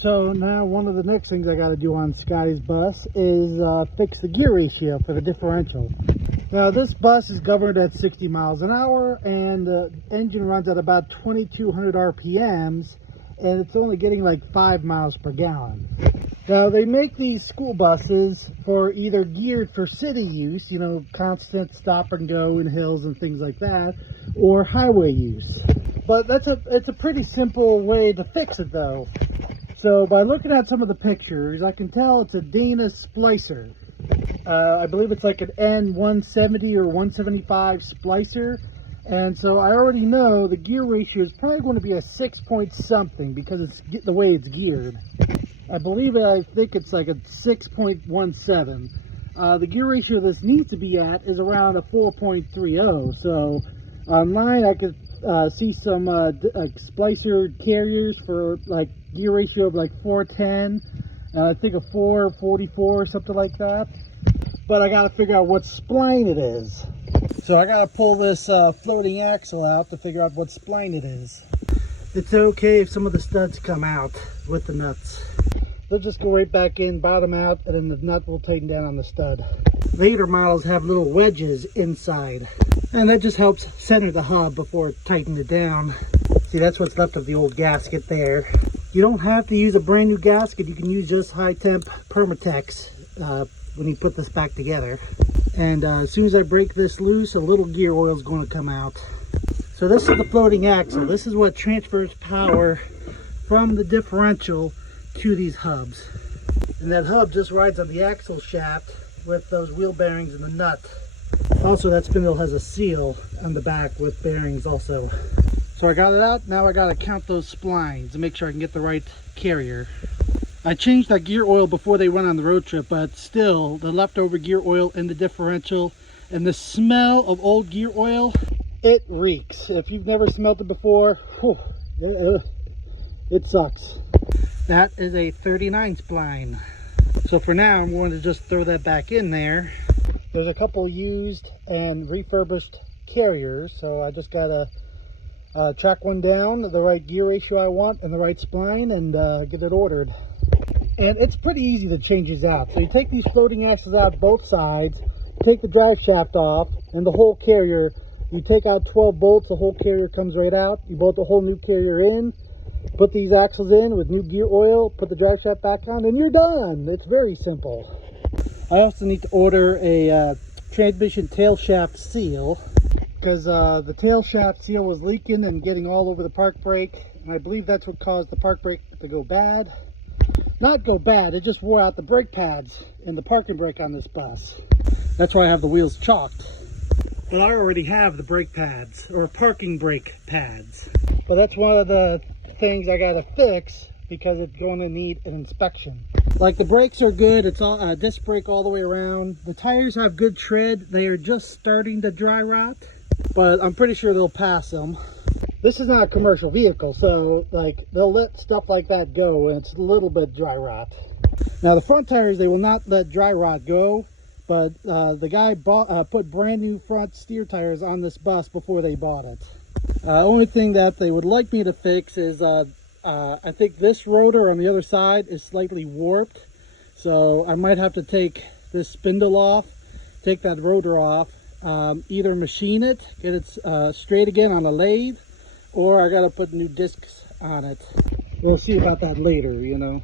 So now one of the next things I got to do on Scotty's bus is fix the gear ratio for the differential. Now this bus is governed at 60 miles an hour and the engine runs at about 2200 RPMs and it's only getting like 5 miles per gallon. Now they make these school buses for either geared for city use, you know, constant stop and go in hills and things like that, or highway use. But it's a pretty simple way to fix it though. So by looking at some of the pictures, I can tell it's a Dana splicer. I believe it's like an N170 or 175 splicer. And so I already know the gear ratio is probably going to be a 6 point something because it's the way it's geared. I think it's like a 6.17. The gear ratio this needs to be at is around a 4.30. So online I could see some like splicer carriers for like gear ratio of like 410. I think a 444 or something like that. But I got to figure out what spline it is. So I got to pull this floating axle out to figure out what spline it is. It's okay if some of the studs come out with the nuts. They'll just go right back in, bottom out, and then the nut will tighten down on the stud. Later models have little wedges inside, and that just helps center the hub before tightening it down. See, that's what's left of the old gasket there. You don't have to use a brand new gasket. You can use just high temp Permatex when you put this back together. And as soon as I break this loose, a little gear oil is going to come out. So this is the floating axle. This is what transfers power from the differential to these hubs. And that hub just rides on the axle shaft with those wheel bearings and the nut. Also, that spindle has a seal on the back with bearings also. So I got it out. Now I got to count those splines to make sure I can get the right carrier. I changed that gear oil before they went on the road trip, but still the leftover gear oil in the differential and the smell of old gear oil, it reeks. If you've never smelled it before, whew, it sucks. That is a 39 spline. So for now, I'm going to just throw that back in there. There's a couple used and refurbished carriers, so I just gotta track one down, the right gear ratio I want and the right spline, and get it ordered. And it's pretty easy to change these out. So you take these floating axles out both sides, take the drive shaft off, and the whole carrier, you take out 12 bolts, the whole carrier comes right out. You bolt the whole new carrier in, put these axles in with new gear oil, put the drive shaft back on, and you're done. It's very simple. I also need to order a transmission tail shaft seal because the tail shaft seal was leaking and getting all over the park brake. And I believe that's what caused the park brake to go bad. Not go bad, it just wore out the brake pads and the parking brake on this bus. That's why I have the wheels chalked. But I already have the brake pads, or parking brake pads. But that's one of the things I gotta fix because it's going to need an inspection. Like the brakes are good, it's all disc brake all the way around. The tires have good tread, they are just starting to dry rot, but I'm pretty sure they'll pass them. This is not a commercial vehicle, so like they'll let stuff like that go and it's a little bit dry rot. Now the front tires, they will not let dry rot go, but the guy put brand new front steer tires on this bus before they bought it. Only thing that they would like me to fix is I think this rotor on the other side is slightly warped, so I might have to take this spindle off, take that rotor off, either machine it, get it straight again on a lathe, or I gotta put new discs on it. We'll see about that later, you know.